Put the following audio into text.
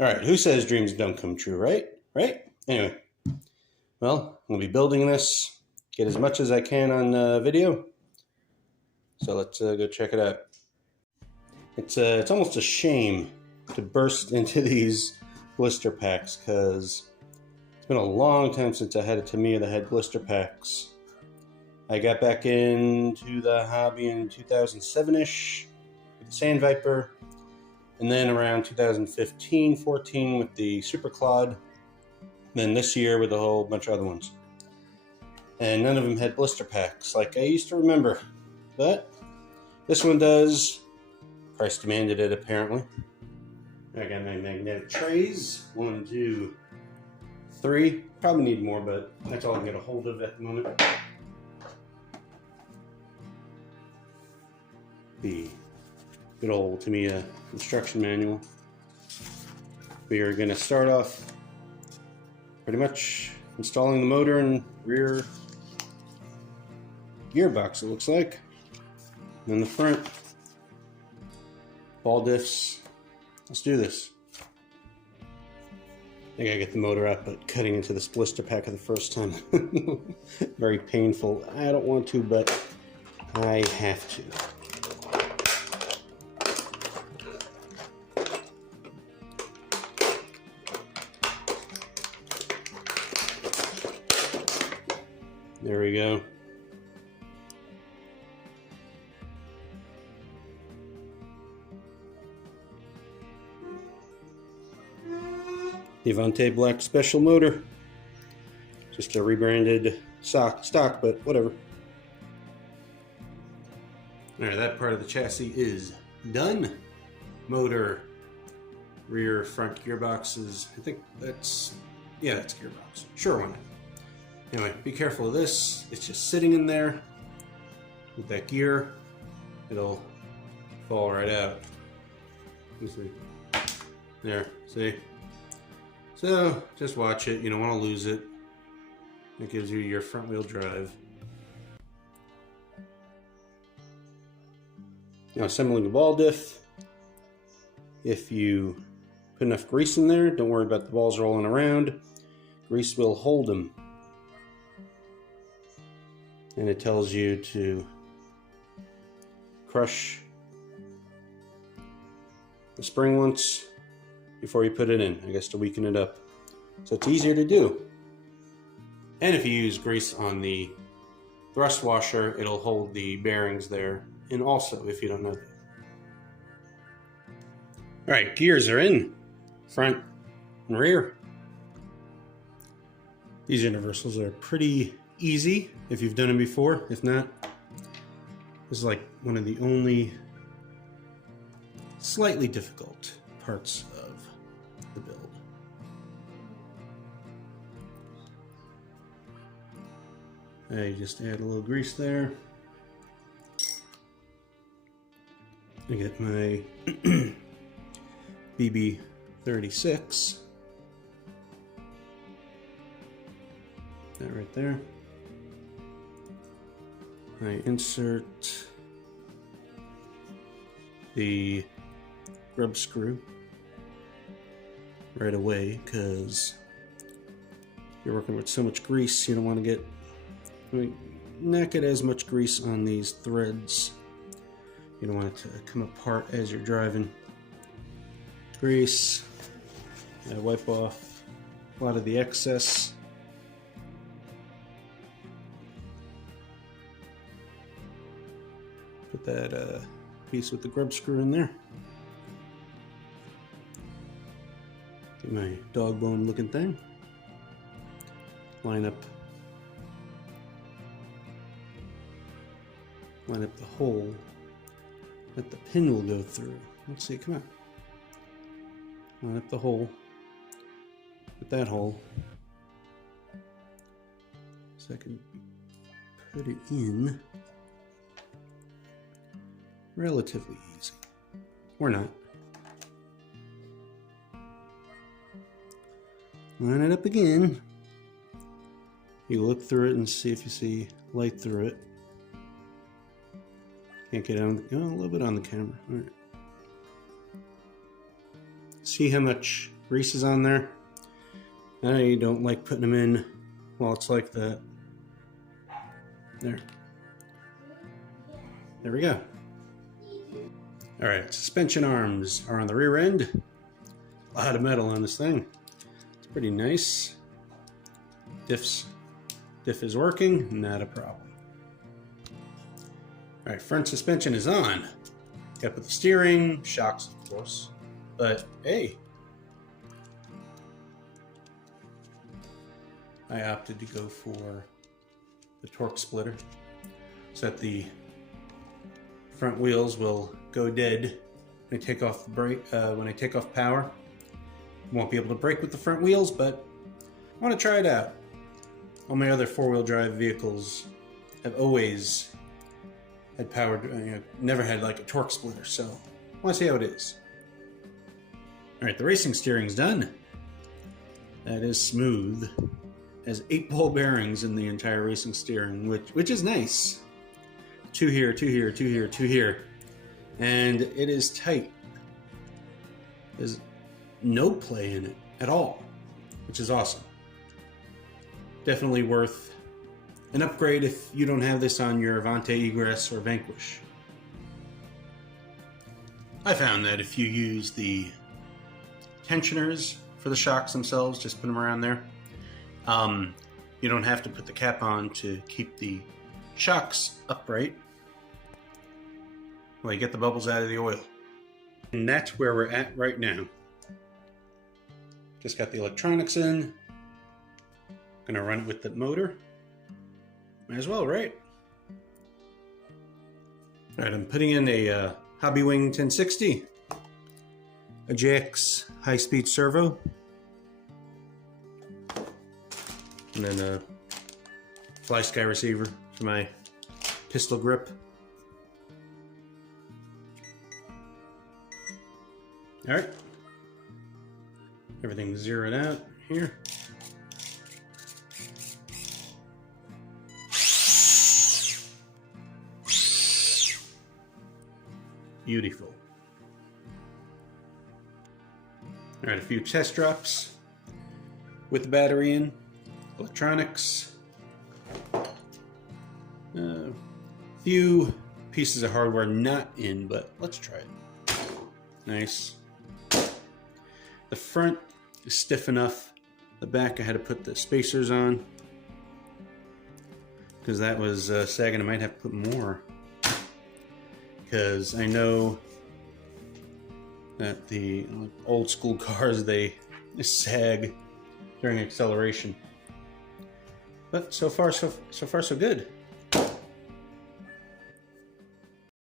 All right, who says dreams don't come true, right? Right? Anyway, well, I'm going to be building this, get as much as I can on video. So let's go check it out. It's almost a shame to burst into these blister packs because it's been a long time since I had a Tamiya that had blister packs. I got back into the hobby in 2007-ish with the Sand Viper, and then around 2015-14 with the Super Claude, then this year with a whole bunch of other ones. And none of them had blister packs like I used to remember, but this one does. Price demanded it, apparently. I got my magnetic trays. 1, 2, 3. Probably need more, but that's all I can get a hold of at the moment. The good old Tamiya instruction manual. We are going to start off pretty much installing the motor and rear gearbox, it looks like. And then the front. Ball diffs. Let's do this. I think I get the motor out, but cutting into this blister pack for the first time. Very painful. I don't want to, but I have to. There we go. The Avante Black Special motor. Just a rebranded stock, but whatever. Alright, that part of the chassis is done. Motor, rear, front gearboxes. I think that's, yeah, that's gearbox. Sure, why not? Anyway, be careful of this. It's just sitting in there with that gear. It'll fall right out. Let's see. There, see? So, just watch it. You don't want to lose it. It gives you your front wheel drive. Now, assembling the ball diff. If you put enough grease in there, don't worry about the balls rolling around. Grease will hold them. And it tells you to crush the spring once before you put it in, I guess, to weaken it up. So it's easier to do. And if you use grease on the thrust washer, it'll hold the bearings there. And also, if you don't know that. All right, gears are in, front and rear. These universals are pretty easy if you've done them before. If not, this is like one of the only slightly difficult parts of the build. I just add a little grease there. I get my BB36. That right there. I insert the grub screw right away because you're working with so much grease, you don't want to get, not get as much grease on these threads. You don't want it to come apart as you're driving. Grease. I wipe off a lot of the excess. Put that piece with the grub screw in there. Get my dog bone looking thing. Line up the hole that the pin will go through. Let's see, come on. Line up the hole with that hole. So I can put it in relatively easy. Or not. Line it up again. You look through it and see if you see light through it. Can't get on a little bit on the camera. All right. See how much greases on there. I don't like putting them in while it's like that. There we go. Alright, suspension arms are on the rear end. A lot of metal on this thing. It's pretty nice. Diff is working, not a problem. Alright, front suspension is on. Got with the steering, shocks of course, but hey, I opted to go for the torque splitter so that the front wheels will go dead when I take off the brake. When I take off power, won't be able to brake with the front wheels, but I want to try it out. All my other four-wheel drive vehicles have always had power, never had like a torque splitter, so I want to see how it is. Alright, the racing steering's done. That is smooth. Has 8 ball bearings in the entire racing steering, which is nice. 2 here, 2 here, 2 here, 2 here. And it is tight. There's no play in it at all, which is awesome. Definitely worth an upgrade if you don't have this on your Avante Egress or Vanquish. I found that if you use the tensioners for the shocks themselves, just put them around there, you don't have to put the cap on to keep the shocks upright. Well, you get the bubbles out of the oil. And that's where we're at right now. Just got the electronics in. Gonna run it with the motor. Might as well, right? Alright, I'm putting in a Hobbywing 1060. A JX high-speed servo. And then a fly sky receiver for my pistol grip. Alright. Everything's zeroed out here. Beautiful. Alright, a few test drops with the battery in. Electronics. Few pieces of hardware not in, but let's try it. Nice. The front is stiff enough. The back I had to put the spacers on because that was sagging. I might have to put more because I know that the old school cars, they sag during acceleration. But so far so good.